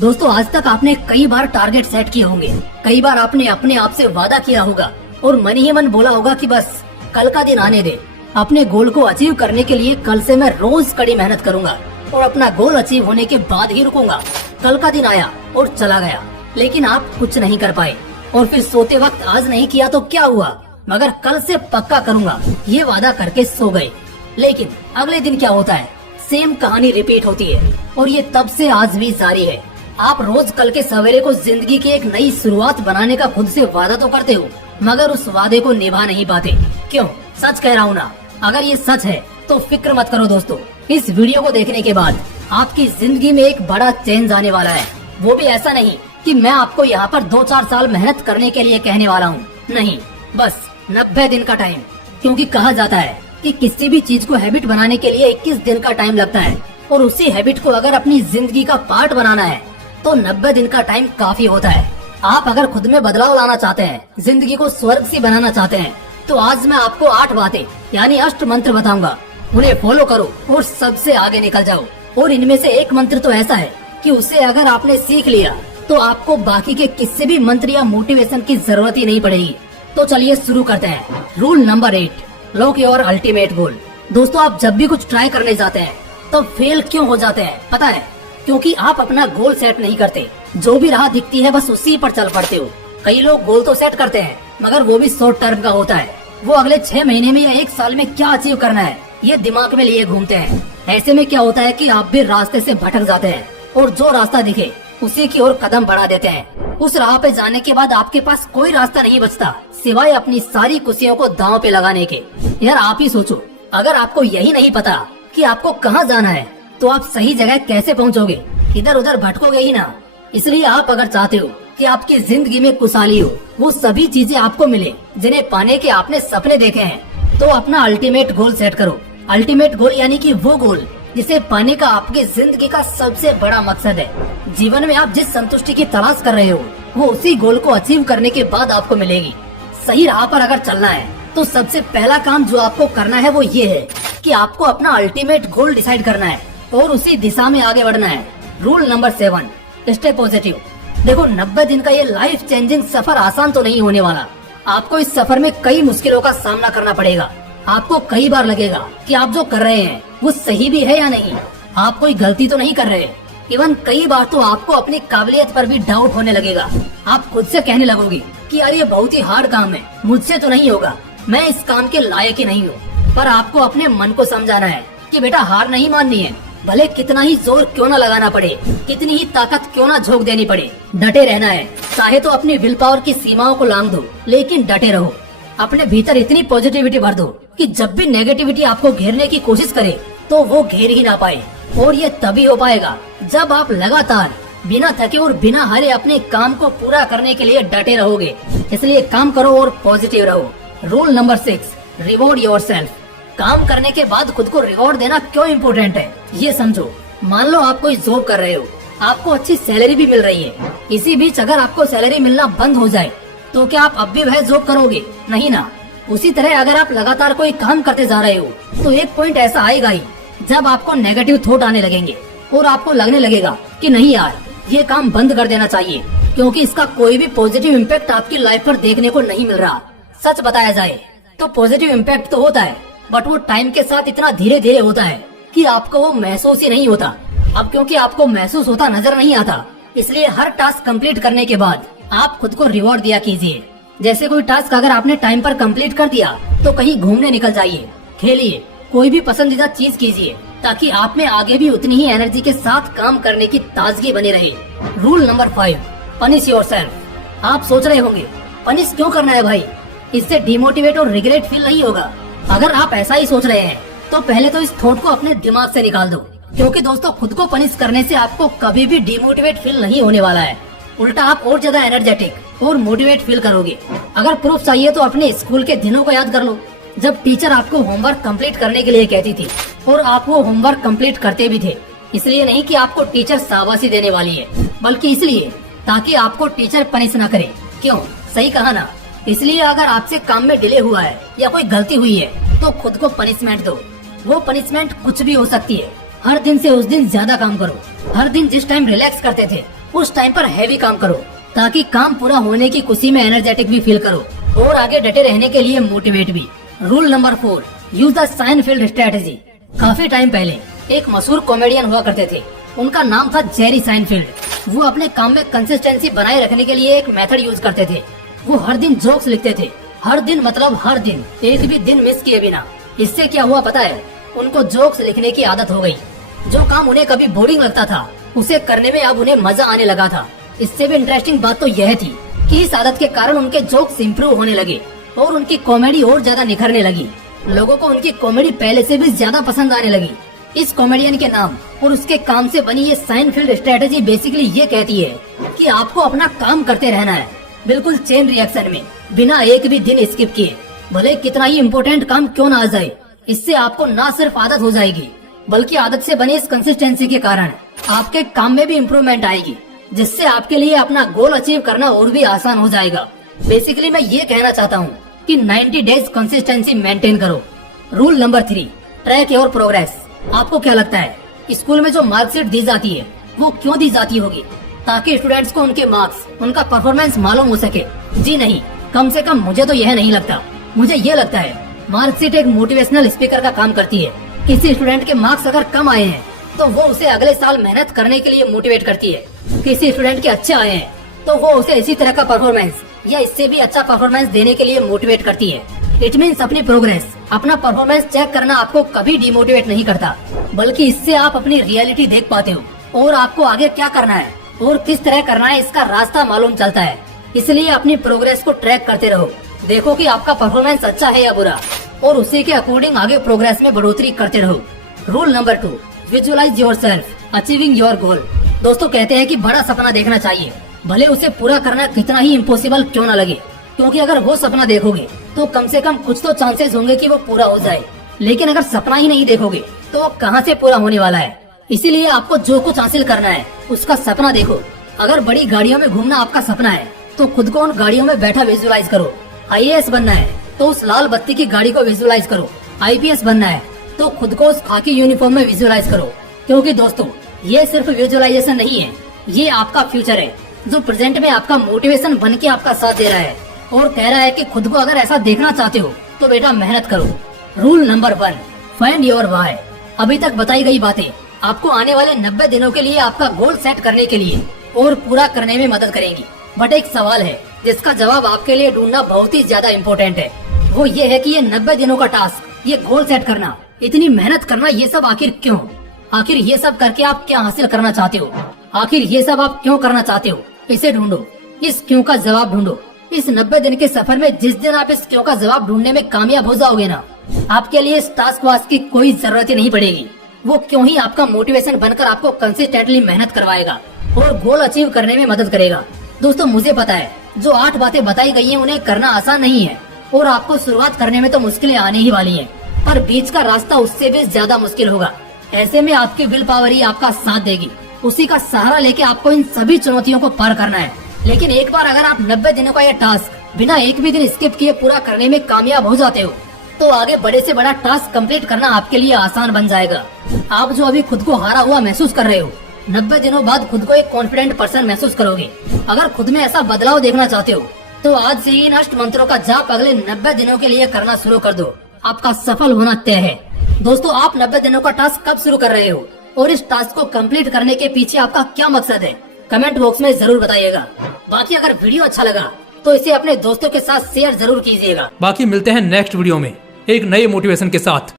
दोस्तों आज तक आपने कई बार टारगेट सेट किए होंगे, कई बार आपने अपने आप से वादा किया होगा और मन ही मन बोला होगा कि बस कल का दिन आने दे, अपने गोल को अचीव करने के लिए कल से मैं रोज कड़ी मेहनत करूंगा और अपना गोल अचीव होने के बाद ही रुकूंगा। कल का दिन आया और चला गया, लेकिन आप कुछ नहीं कर पाए और फिर सोते वक्त आज नहीं किया तो क्या हुआ, मगर कल से पक्का करूंगा ये वादा करके सो गए। लेकिन अगले दिन क्या होता है, सेम कहानी रिपीट होती है और ये तब से आज भी जारी है। आप रोज कल के सवेरे को जिंदगी की एक नई शुरुआत बनाने का खुद से वादा तो करते हो, मगर उस वादे को निभा नहीं पाते। क्यों? सच कह रहा हूँ ना। अगर ये सच है तो फिक्र मत करो दोस्तों, इस वीडियो को देखने के बाद आपकी जिंदगी में एक बड़ा चेंज आने वाला है। वो भी ऐसा नहीं कि मैं आपको यहाँ पर 2-4 साल मेहनत करने के लिए कहने वाला हूँ, नहीं, बस 90 दिन का टाइम। क्योंकि कहा जाता है कि किसी भी चीज को हैबिट बनाने के लिए 21 दिन का टाइम लगता है और उसी हैबिट को अगर अपनी जिंदगी का पार्ट बनाना है तो 90 दिन का टाइम काफी होता है। आप अगर खुद में बदलाव लाना चाहते हैं, जिंदगी को स्वर्ग सी बनाना चाहते हैं, तो आज मैं आपको 8 बातें यानी अष्ट मंत्र बताऊंगा। उन्हें फॉलो करो और सबसे आगे निकल जाओ। और इनमें से एक मंत्र तो ऐसा है कि उसे अगर आपने सीख लिया तो आपको बाकी के किसी भी मंत्र या मोटिवेशन की जरूरत ही नहीं पड़ेगी। तो चलिए शुरू करते हैं। Rule number 8, lock your ultimate goal. दोस्तों आप जब भी कुछ ट्राई करने जाते हैं तो फेल क्यों हो जाते हैं पता है? क्योंकि आप अपना गोल सेट नहीं करते। जो भी राह दिखती है बस उसी पर चल पड़ते हो। कई लोग गोल तो सेट करते हैं मगर वो भी शॉर्ट टर्म का होता है। वो अगले 6 महीने में या 1 साल में क्या अचीव करना है ये दिमाग में लिए घूमते हैं। ऐसे में क्या होता है कि आप भी रास्ते से भटक जाते हैं और जो रास्ता दिखे उसी की ओर कदम बढ़ा देते हैं। उस राह पे जाने के बाद आपके पास कोई रास्ता नहीं बचता सिवाय अपनी सारी खुशियों को दांव पे लगाने के। यार आप ही सोचो, अगर आपको यही नहीं पता कि आपको कहाँ जाना है तो आप सही जगह कैसे पहुँचोगे? इधर उधर भटकोगे ही ना। इसलिए आप अगर चाहते हो कि आपकी जिंदगी में खुशहाली हो, वो सभी चीजें आपको मिले जिन्हें पाने के आपने सपने देखे हैं, तो अपना अल्टीमेट गोल सेट करो। अल्टीमेट गोल यानी कि वो गोल जिसे पाने का आपकी जिंदगी का सबसे बड़ा मकसद है। जीवन में आप जिस संतुष्टि की तलाश कर रहे हो वो उसी गोल को अचीव करने के बाद आपको मिलेगी। सही राह पर अगर चलना है तो सबसे पहला काम जो आपको करना है वो ये है कि आपको अपना अल्टीमेट गोल डिसाइड करना है और उसी दिशा में आगे बढ़ना है। Rule number 7, stay positive. देखो 90 दिन का ये लाइफ चेंजिंग सफर आसान तो नहीं होने वाला। आपको इस सफर में कई मुश्किलों का सामना करना पड़ेगा। आपको कई बार लगेगा कि आप जो कर रहे हैं वो सही भी है या नहीं, आप कोई गलती तो नहीं कर रहे। इवन कई बार तो आपको अपनी काबिलियत पर भी डाउट होने लगेगा। आप खुद से कहने लगोगे कि यार ये बहुत ही हार्ड काम है, मुझसे तो नहीं होगा, मैं इस काम के लायक ही नहीं हूँ। पर आपको अपने मन को समझाना है कि बेटा हार नहीं माननी है, भले कितना ही जोर क्यों न लगाना पड़े, कितनी ही ताकत क्यों न झोंक देनी पड़े, डटे रहना है। चाहे तो अपनी विल पावर की सीमाओं को लांघ दो, लेकिन डटे रहो। अपने भीतर इतनी पॉजिटिविटी भर दो कि जब भी नेगेटिविटी आपको घेरने की कोशिश करे तो वो घेर ही ना पाए। और ये तभी हो पाएगा जब आप लगातार बिना थके और बिना हारे अपने काम को पूरा करने के लिए डटे रहोगे। इसलिए काम करो और पॉजिटिव रहो। Rule number 6, reward yourself. काम करने के बाद खुद को रिवॉर्ड देना क्यों इम्पोर्टेंट है ये समझो। मान लो आप कोई जॉब कर रहे हो, आपको अच्छी सैलरी भी मिल रही है। इसी बीच अगर आपको सैलरी मिलना बंद हो जाए तो क्या आप अब भी वह जॉब करोगे? नहीं ना। उसी तरह अगर आप लगातार कोई काम करते जा रहे हो तो एक पॉइंट ऐसा आएगा ही जब आपको नेगेटिव थॉट आने लगेंगे और आपको लगने लगेगा कि नहीं यार ये काम बंद कर देना चाहिए, क्योंकि इसका कोई भी पॉजिटिव इम्पैक्ट आपकी लाइफ पर देखने को नहीं मिल रहा। सच बताया जाए तो पॉजिटिव इम्पैक्ट तो होता है, बट वो टाइम के साथ इतना धीरे धीरे होता है कि आपको वो महसूस ही नहीं होता। अब क्योंकि आपको महसूस होता नजर नहीं आता, इसलिए हर टास्क कंप्लीट करने के बाद आप खुद को रिवॉर्ड दिया कीजिए। जैसे कोई टास्क अगर आपने टाइम पर कंप्लीट कर दिया तो कहीं घूमने निकल जाइए, खेलिए, कोई भी पसंदीदा चीज कीजिए, ताकि आप में आगे भी उतनी ही एनर्जी के साथ काम करने की ताजगी बनी रहे। Rule number 5, punish yourself. आप सोच रहे होंगे पनिश क्यों करना है भाई, इससे डिमोटिवेट और रिग्रेट फील नहीं होगा। अगर आप ऐसा ही सोच रहे हैं तो पहले तो इस थॉट को अपने दिमाग से निकाल दो, क्योंकि दोस्तों खुद को पनिश करने से आपको कभी भी डिमोटिवेट फील नहीं होने वाला है। उल्टा आप और ज्यादा एनर्जेटिक और मोटिवेट फील करोगे। अगर प्रूफ चाहिए तो अपने स्कूल के दिनों को याद कर लो, जब टीचर आपको होमवर्क कंप्लीट करने के लिए कहती थी और आप वो होमवर्क कंप्लीट करते भी थे। इसलिए नहीं कि आपको टीचर शाबाशी देने वाली है, बल्कि इसलिए ताकि आपको टीचर पनिश न करे। क्यों? सही कहा ना। इसलिए अगर आपसे काम में डिले हुआ है या कोई गलती हुई है तो खुद को पनिशमेंट दो। वो पनिशमेंट कुछ भी हो सकती है। हर दिन से उस दिन ज्यादा काम करो। हर दिन जिस टाइम रिलैक्स करते थे उस टाइम पर हैवी काम करो, ताकि काम पूरा होने की खुशी में एनर्जेटिक भी फील करो और आगे डटे रहने के लिए मोटिवेट भी। Rule number 4, use the Seinfeld strategy. काफी टाइम पहले एक मशहूर कॉमेडियन हुआ करते थे, उनका नाम था जेरी साइनफील्ड। वो अपने काम में कंसिस्टेंसी बनाए रखने के लिए एक मेथड यूज करते थे। वो हर दिन जोक्स लिखते थे, हर दिन मतलब हर दिन, एक भी दिन मिस किए बिना। इससे क्या हुआ पता है, उनको जोक्स लिखने की आदत हो गई। जो काम उन्हें कभी बोरिंग लगता था उसे करने में अब उन्हें मजा आने लगा था। इससे भी इंटरेस्टिंग बात तो यह थी कि इस आदत के कारण उनके जोक्स इम्प्रूव होने लगे और उनकी कॉमेडी और ज्यादा निखरने लगी। लोगों को उनकी कॉमेडी पहले से भी ज्यादा पसंद आने लगी। इस कॉमेडियन के नाम और उसके काम से बनी ये साइनफील्ड स्ट्रेटेजी बेसिकली ये कहती है कि आपको अपना काम करते रहना है, बिल्कुल चेन रिएक्शन में, बिना एक भी दिन स्किप किए, भले कितना ही इम्पोर्टेंट काम क्यों ना आ जाए। इससे आपको ना सिर्फ आदत हो जाएगी, बल्कि आदत से बनी इस कंसिस्टेंसी के कारण आपके काम में भी इम्प्रूवमेंट आएगी, जिससे आपके लिए अपना गोल अचीव करना और भी आसान हो जाएगा। बेसिकली मैं ये कहना चाहता हूँ कि 90 डेज कंसिस्टेंसी मेंटेन करो। Rule number 3, track your progress. आपको क्या लगता है स्कूल में जो मार्कशीट दी जाती है वो क्यों दी जाती होगी? ताकि स्टूडेंट्स को उनके मार्क्स, उनका परफॉर्मेंस मालूम हो सके? जी नहीं, कम से कम मुझे तो यह नहीं लगता। मुझे ये लगता है मार्कशीट एक मोटिवेशनल स्पीकर का काम करती है। किसी स्टूडेंट के मार्क्स अगर कम आए हैं तो वो उसे अगले साल मेहनत करने के लिए मोटिवेट करती है। किसी स्टूडेंट के अच्छे आए हैं तो वो उसे इसी तरह का परफॉर्मेंस या इससे भी अच्छा परफॉर्मेंस देने के लिए मोटिवेट करती है। इट मीन्स अपनी प्रोग्रेस, अपना परफॉर्मेंस चेक करना आपको कभी डिमोटिवेट नहीं करता, बल्कि इससे आप अपनी रियलिटी देख पाते हो और आपको आगे क्या करना है और किस तरह करना है इसका रास्ता मालूम चलता है। इसलिए अपनी प्रोग्रेस को ट्रैक करते रहो, देखो कि आपका परफॉर्मेंस अच्छा है या बुरा, और उसी के अकॉर्डिंग आगे प्रोग्रेस में बढ़ोतरी करते रहो। Rule number 2, visualize yourself achieving your goal. दोस्तों कहते हैं कि बड़ा सपना देखना चाहिए, भले उसे पूरा करना कितना ही इम्पॉसिबल क्यों न लगे, क्योंकि अगर वो सपना देखोगे तो कम से कम कुछ तो चांसेस होंगे कि वो पूरा हो जाए। लेकिन अगर सपना ही नहीं देखोगे तो वो कहाँ से पूरा होने वाला है। इसीलिए आपको जो कुछ हासिल करना है उसका सपना देखो। अगर बड़ी गाड़ियों में घूमना आपका सपना है तो खुद को उन गाड़ियों में बैठा विजुअलाइज करो। IAS बनना है तो उस लाल बत्ती की गाड़ी को विजुअलाइज करो। IPS बनना है तो खुद को उस खाकी यूनिफॉर्म में विजुअलाइज करो। क्योंकि दोस्तों ये सिर्फ विजुअलाइजेशन नहीं है, ये आपका फ्यूचर है जो प्रेजेंट में आपका मोटिवेशन बन के आपका साथ दे रहा है और कह रहा है कि खुद को अगर ऐसा देखना चाहते हो तो बेटा मेहनत करो। Rule number 1, find your why. अभी तक बताई गई बातें आपको आने वाले 90 दिनों के लिए आपका गोल सेट करने के लिए और पूरा करने में मदद करेंगी। बट एक सवाल है जिसका जवाब आपके लिए ढूंढना बहुत ही ज्यादा इम्पोर्टेंट है। वो ये है कि ये 90 दिनों का टास्क, ये गोल सेट करना, इतनी मेहनत करना, ये सब आखिर क्यों? आखिर ये सब करके आप क्या हासिल करना चाहते हो? आखिर ये सब आप क्यों करना चाहते हो? इसे ढूंढो, इस क्यों का जवाब ढूंढो। इस 90 दिन के सफर में जिस दिन आप इस क्यों का जवाब ढूंढने में कामयाब हो जाओगे ना, आपके लिए इस टास्क वास्क की कोई जरूरत ही नहीं पड़ेगी। वो क्यों ही आपका मोटिवेशन बनकर आपको कंसिस्टेंटली मेहनत करवाएगा और गोल अचीव करने में मदद करेगा। दोस्तों मुझे पता है जो 8 बातें बताई गई हैं उन्हें करना आसान नहीं है और आपको शुरुआत करने में तो मुश्किलें आने ही वाली हैं, पर बीच का रास्ता उससे भी ज्यादा मुश्किल होगा। ऐसे में आपकी विल पावर ही आपका साथ देगी, उसी का सहारा लेके आपको इन सभी चुनौतियों को पार करना है। लेकिन एक बार अगर आप 90 दिनों का यह टास्क बिना एक भी दिन स्किप किए पूरा करने में कामयाब हो जाते हो तो आगे बड़े से बड़ा टास्क कंप्लीट करना आपके लिए आसान बन जाएगा। आप जो अभी खुद को हारा हुआ महसूस कर रहे हो, 90 दिनों बाद खुद को एक कॉन्फिडेंट पर्सन महसूस करोगे। अगर खुद में ऐसा बदलाव देखना चाहते हो तो आज से ही इन अष्ट मंत्रों का जाप अगले 90 दिनों के लिए करना शुरू कर दो। आपका सफल होना तय है। दोस्तों आप 90 दिनों का टास्क कब शुरू कर रहे हो और इस टास्क को कंप्लीट करने के पीछे आपका क्या मकसद है? कमेंट बॉक्स में जरूर बताइएगा। बाकी अगर वीडियो अच्छा लगा तो इसे अपने दोस्तों के साथ शेयर जरूर कीजिएगा। बाकी मिलते हैं नेक्स्ट वीडियो में एक नए मोटिवेशन के साथ।